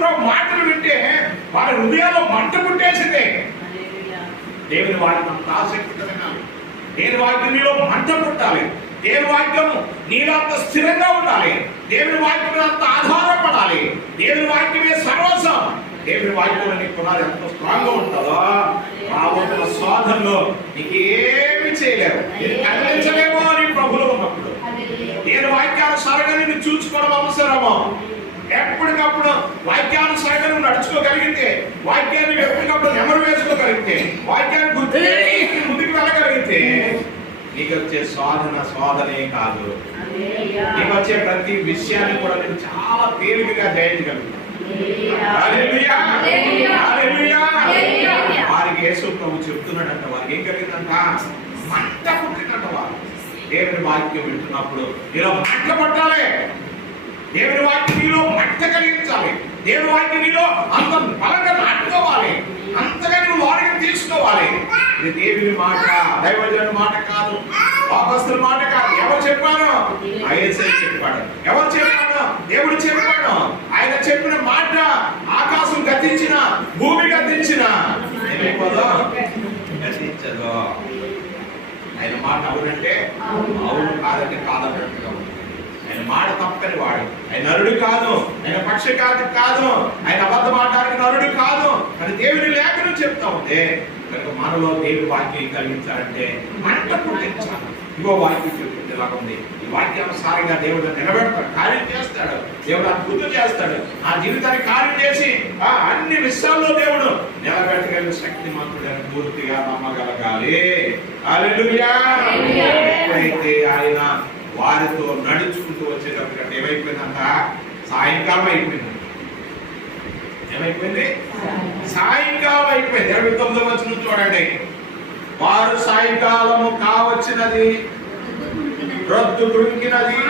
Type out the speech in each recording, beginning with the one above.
ప్రభు మాటలు వింటే వారి హృదయాల్లో మంట పుట్టేసింది. దేవుని వాక్యం అంత దేవుని వాక్యం నీలో మంట పుట్టాలి. దేవుని వాక్యం నీలో అంత స్థిరంగా ఉండాలి. దేవుని వాక్యం అంత ఆధారపడాలి. దేవుని వాక్యమే సర్వస్వం దేవుని వాక్యంలో నీ పునాది ఎంత స్ట్రాంగ్గా ఉంటుందో రాబోతున్న శోధనలో నీకు ఏమి చేయలేవు. కనిపించలేమో అని నేను వాక్యానుసారంగా నిన్ను చూసుకోవడం అవసరము? ఎప్పటికప్పుడు వాక్యానుసారంగా నువ్వు నడుచుకోగలిగితే వాక్యాన్ని ఎప్పటికప్పుడు నెమరు వేసుకోగలిగితే వాక్యాన్ని గుర్తు ముందుకు వెళ్ళగలిగితే నీకు వచ్చే శోధన శోధనే కాదు. నీకు వచ్చే ప్రతి విషయాన్ని కూడా నేను చాలా తేలికగా. హల్లెలూయా. వారికి యేసు ప్రభు చెప్తున్నాడంట వారికి ఏం కలిగిందంట? మంట పుట్టినట్ట వారు. దేవుని వాక్యం వింటున్నప్పుడు నీలో మట్ట పట్టాలి. దేవుని వాక్యం నీలో మట్ట కలిగించాలి. దేవుని వాక్యం నీలో అంత బలంగా నాటుకోవాలి. అంతగా నువ్వు వాడిని తీసుకోవాలి ఇది దేవుని మాట దైవజన మాట కాదు. వాపస్తుల మాట కాదు. ఎవరు చెప్పాను ఐఎస్ఐ చెప్పాడు. ఎవరు చెప్పాడు? దేవుడు చెప్పాడు. ఆయన చెప్పిన మాట ఆకాశం గతించిన భూమి గతించిన ఏమైపోదో? గతించదు. ఆయన మాట అవునంటే అవును కాదంటే కాదన్నట్టుగా ఉంది ఆయన మాట తప్పని వాడు. ఆయన నరుడు కాదు. ఆయన పక్షకాతి కాదు. ఆయన అబద్ధం ఆడడానికి నరుడు కాదు. అని దేవుని లేఖను చెప్తా ఉంటే కనుక మనలో దేవుడు వాక్యం కలిగించాలంటే మంట పుట్టించాలి. ఇగో వాక్యం చెప్తాను ఇలా ఉంది. ఈ వాక్యానుసారంగా దేవుడు నిలబెడతాడు కార్యం చేస్తాడు. దేవుడు అద్భుతం చేస్తాడు. ఆ జీవితాన్ని కార్యం చేసి ఆ అన్ని విషయాల్లో దేవుడు నిలబెట్టగలిగిన శక్తి మంత్రుడని పూర్తిగా నమ్మగలగాలి. ఎప్పుడైతే ఆయన వారితో నడుచుకుంటూ వచ్చేటప్పటికంటే ఏమైపోయిందంట? సాయంకాలం అయిపోయింది. ఏమైపోయింది? సాయంకాలం అయిపోయింది. ఇరవై తొమ్మిదో వచ్చిన చూడండి. వారు సాయంకాలము కావచ్చినది రొద్దు గురింకినది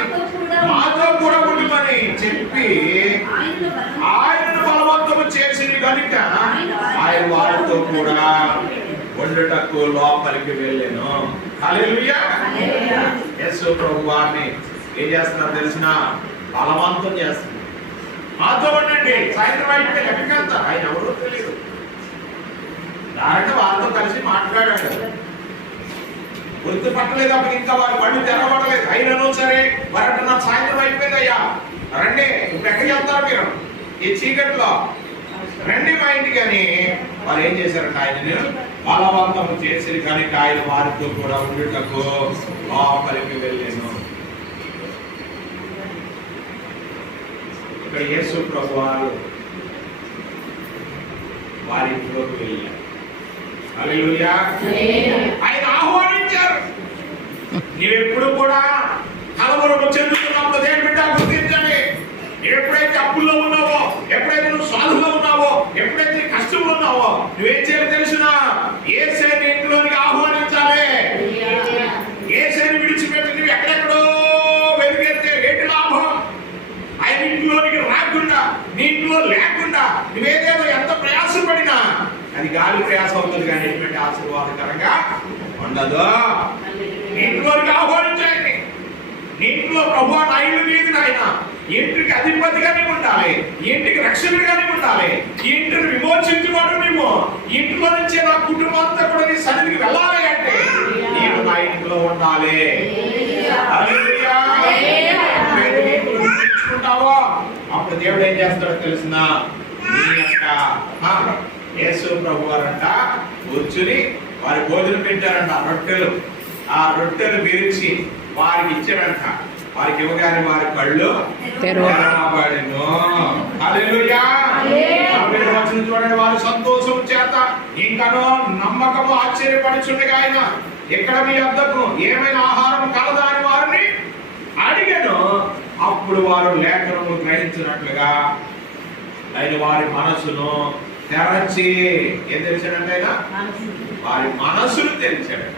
మాతో కూడా ఉండమని చెప్పి ఆయనను బలవంతము చేసింది కనుక ఆయన వారితో కూడా వండుటకు లోపలికి వెళ్ళాను. యేసు ప్రభు వారిని ఏం చేస్తున్నారు తెలిసిన? బలవంతం చేస్తున్నారు. మాతో ఉండండి. సాయంత్రం అయితే ఎక్కడికి వెళ్తారు. ఆయన ఎవరో తెలియదు డైరెక్ట్ వాళ్ళతో కలిసి మాట్లాడాడు. గుర్తుపట్టలేదు అప్పుడు ఇంకా వారి పళ్ళు తెరవడలేదు అయినను సరే వారు అంటున్నారు సాయంత్రం అయిపోయింది అయ్యా రండి ఇప్పుడు ఎక్కడికి వెళ్తారు మీరు? ఈ చీకట్లో. రండి మా ఇంటికి అని వారు ఏం చేశారంట ఆయన బలవంతం చేసి కనుక ఆయన వారితో కూడా ఉండుటకు లోపలికి వెళ్ళాను. ఇక్కడ యేసు ప్రభు వారు వారి ఇంట్లోకి వెళ్ళారు. ఆయన ఆహ్వానించారు ఎప్పుడు కూడా కలవరము చెందుతున్నప్పుడు దేని బిడ్డ గుర్తించండి. ఎప్పుడైతే అప్పుల్లో ఉన్నావో ఎప్పుడైతే నువ్వు సాధులో ఉన్నావో ఎప్పుడైతే నీ కష్టంలో ఉన్నావో నువ్వేం చేయాలి తెలిసిన? ఏ శ్రేణి ఇంట్లోనికి ఆహ్వానించాలి. ఏ శ్రేణి విడిచిపెట్టి నువ్వు ఎక్కడెక్కడో వెతికెళ్తే ఏంటి లాభం? ఆయన ఇంట్లోనికి రాకుండా నీ ఇంట్లో లేకుండా నువ్వేదేదో ఎంత ప్రయాసపడినా అది గాలి ప్రయాసం అవుతుంది కానీ ఎటువంటి ఆశీర్వాదకరంగా ఉండదు. నీ ఆహ్వానించండి నీ ఇంట్లో ప్రభు నా ఇల్లు నీది నాయన. ఇంటికి అధిపతిగానే ఉండాలి. ఇంటికి రక్షకుడిగానే ఉండాలి. ఇంటిని విమోచించుకోవడం మేము. ఇంట్లో నుంచే నా కుటుంబం అంతా కూడా నీ సన్నిధికి వెళ్ళాలి అంటే నేను నా ఇంట్లో ఉండాలి. హల్లెలూయా. అప్పుడు దేవుడు ఏం చేస్తాడో తెలిసిన? యేసు ప్రభు వారంట కూర్చుని వారి భోజనం పెట్టారంట. రొట్టెలు. ఆ రొట్టెలు విరిచి వారికి ఇచ్చారంట వారికి ఇవ్వగానే వారి కళ్ళు. తెరవబడెను. చూడండి వారు సంతోషం చేత ఇంకనో నమ్మకము ఆశ్చర్యపడుచుండగా ఆయన ఇక్కడ మీ వద్దకు ఏమైనా ఆహారం కలదా అని వారిని అడిగాను. అప్పుడు వారు లేఖనము గ్రహించినట్లుగా ఆయన వారి మనసును తెరచి ఏం తెలిసాడంటే ఆయన? వారి మనసును తెరిచాడు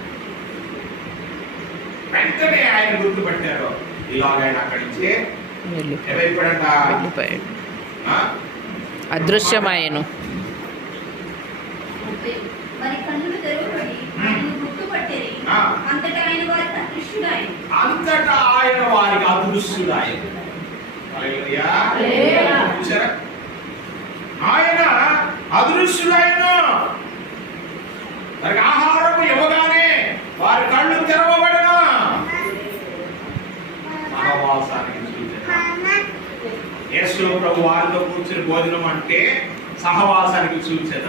వెంటనే ఆయన గుర్తుపట్టారు. ఇలాగ ఆయన అక్కడి నుంచి? అదృశ్యమాయను. అంతటా ఆయన వారికి అదృశ్యుడాయను అంతటా ఆయన వారికి అదృశ్యుడు ఆయన హల్లెలూయా. హల్లెలూయా. చూసారా ఆయన అదృశ్యులైన వారికి ఆహారం ఇవ్వగానే వారి కళ్ళు తెరవబడిన సహవాసానికి సూచన యేసు ప్రభు వారితో కూర్చుని భోజనం అంటే సహవాసానికి సూచన.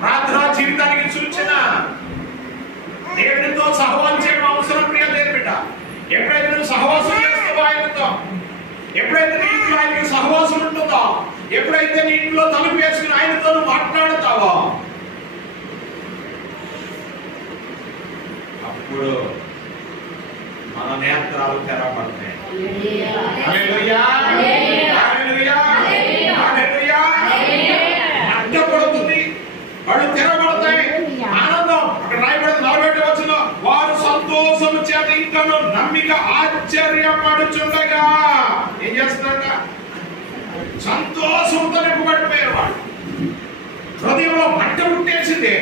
ప్రార్థనా జీవితానికి సూచన. దేవునితో సహవాసం చేయడం అవసరం ప్రియ బిడ్డ ఎప్పుడైతే నువ్వు సహవాసం చేస్తావో ఆయనతో ఎప్పుడైతే నీ ఇంట్లో ఆయనకి సహవాసం ఉంటుందో ఎప్పుడైతే నీ ఇంట్లో తలుపు వేసుకుని ఆయనతో నువ్వు మాట్లాడతావో అప్పుడు మన నేత్రాలు తెరవబడతాయి హల్లెలూయా. హల్లెలూయా. హల్లెలూయా. అడ్డపడుతుంది వాళ్ళు తెరబడతాయి ఆనందం అక్కడ రాయబడింది నలభై ఒకటి వచ్చిన వారు సంతోషం చేత ఇంకను ఆశ్చర్యపడుచుండగా. ఏం చేస్తున్నారట సంతోషంతో నింపబడిపోయారు వాడు హృదయంలో మంట పుట్టేసింది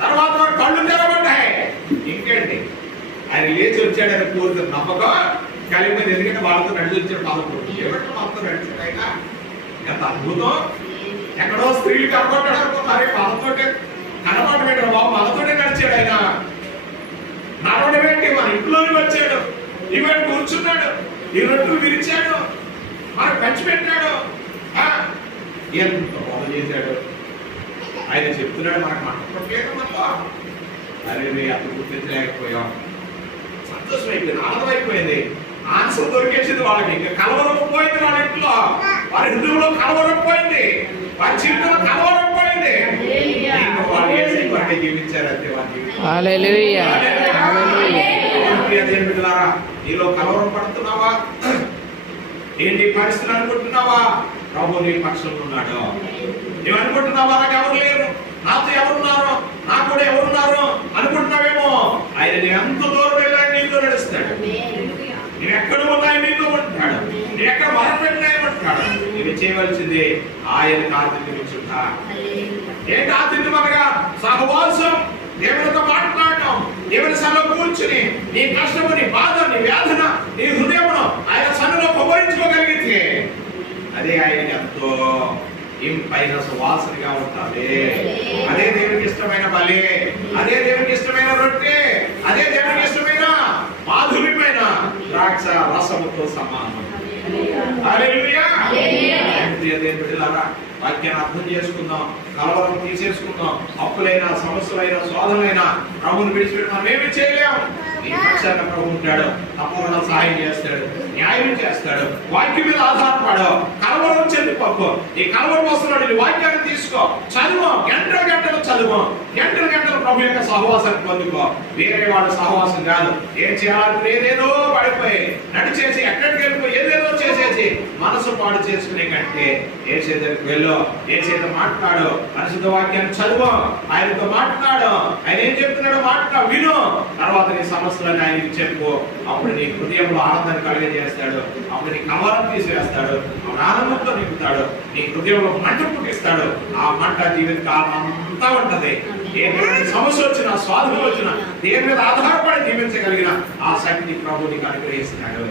తర్వాత వాడు కళ్ళు తెరబడ్డాయి ఇంకేంటి? ఆయన లేచి వచ్చాడని పూర్తి నమ్మకం కలిపి ఎందుకంటే వాళ్ళతో నడిచి వచ్చాడు పదకొండు ఏమంటే వాళ్ళతో నడిచాడు ఆయన? ఎంత అద్భుతం. ఎక్కడో స్త్రీలు కనబడ్డాడు అనుకున్నారే మనతోటే కనబడబెట్టాడు బాబు? మనతోటే నడిచాడు ఆయన. నడవడమేంటి? మన ఇంట్లోకి వచ్చాడు. ఇవాడు కూర్చున్నాడు. ఈ రొట్టెలు విరిచాడు. మనకు పంచిపెట్టాడు ఆ, ఎంత బాధ చేశాడు. ఆయన చెప్తున్నాడు మనకు మనలో అరే రే అంత గుర్తించలేకపోయాం. సంతోషం అయిపోయింది ఆనందం అయిపోయింది ఆన్సర్ దొరికేసింది వాళ్ళకి. ఇంకా కలవరం పోయింది వాళ్ళ ఇంట్లో. వారి హృదయంలో కలవరం పోయింది వారి జీవితంలో కలవరం పోయింది ఇంకా వాళ్ళు జీవించారు అంతే వాళ్ళ జీవితం. ప్రియ బిడ్డలారా, నీలో కలవరం పడుతున్నావా? ఏంటి పరిస్థితులు అనుకుంటున్నావా? ప్రభు నీ పక్షంలో ఉన్నాడు. నువ్వు అనుకుంటున్నావా? నాకు ఎవరు లేరు. నాతో ఎవరున్నారు? నాకు కూడా ఎవరున్నారు? అనుకుంటున్నావేమో? ఆయన నీ ఎంత దూరం వెళ్ళాడు నీతో నడుస్తాడు. నువ్వు ఎక్కడ ఉన్నాయి నీతో ఉంటాడు. నువ్వు ఎక్కడ మరపెట్టినాయమంటాడు నువ్వు చేయవలసింది ఆయన ఆతిథ్యమిచ్చుట ఏంటి ఆతిథ్యం అనగా సహవాసం దేవునితో దేవుని సభలో కూర్చుని నీ కష్టము నీ బాధ నీ వేదన నీ హృదయమును ఆయన సన్నిలో పొగరించుకోగలిగితే అదే ఆయనకి ఎంతో ఇంపైన సువాసనగా ఉంటుంది అదే దేవునికి ఇష్టమైన బలి అదే దేవునికి ఇష్టమైన రొట్టె అదే దేవునికి ఇష్టమైన మాధుర్యమైన ద్రాక్ష రసముతో సమానం. ప్రియ దేవుని వాక్యాన్ని అర్థం చేసుకుందాం కలవరం తీసేసుకుందాం. అప్పులైనా సమస్యలైనా శోధనలైనా ప్రభుని విడిచిపెట్టి మనం ఏమి చేయలేం. ఈ పక్షాన ప్రభు ఉంటాడు తప్పకుండా సహాయం చేస్తాడు న్యాయం చేస్తాడు వాక్యం మీద ఆధారపడు కలవరం చెంది పప్పు ఈ కలవరం వస్తున్నాడు నీ వాక్యాన్ని తీసుకో. చదువు గంటల గంటలు చదువు. గంటల గంటలు ప్రభు యొక్క సహవాసాన్ని పొందుకో. వేరే వాళ్ళ సహవాసం కాదు. ఏం చేయాలంటే ఏదేదో పడిపోయి నడిచేసి ఎక్కడికి వెళ్ళిపోయి ఏదేదో చేసేసి మనసు పాడు చేసుకునే కంటే ఏ చేతకు వెళ్ళు ఏ చేత మాట్లాడు పరిశుద్ధ వాక్యాన్ని చదువు. ఆయనతో మాట్లాడు. ఆయన ఏం చెప్తున్నాడో మాట్లాడు విను. తర్వాత నీ సమస్యలను ఆయనకి చెప్పు. అప్పుడు నీ హృదయంలో ఆనందాన్ని కలిగజేస్తాడు. అప్పుడు నీ కవరం తీసివేస్తాడు ప్రాణముతో నింపుతాడు నీ హృదయంలో మంట పుట్టిస్తాడు. ఆ మంట జీవిత కాలం అంతా ఉంటది. ఏ సమస్య వచ్చినా స్వాధీనం వచ్చినా దేని మీద ఆధారపడి జీవించగలిగిన ఆ శక్తి ప్రభు నీకు అనుగ్రహిస్తున్నాడు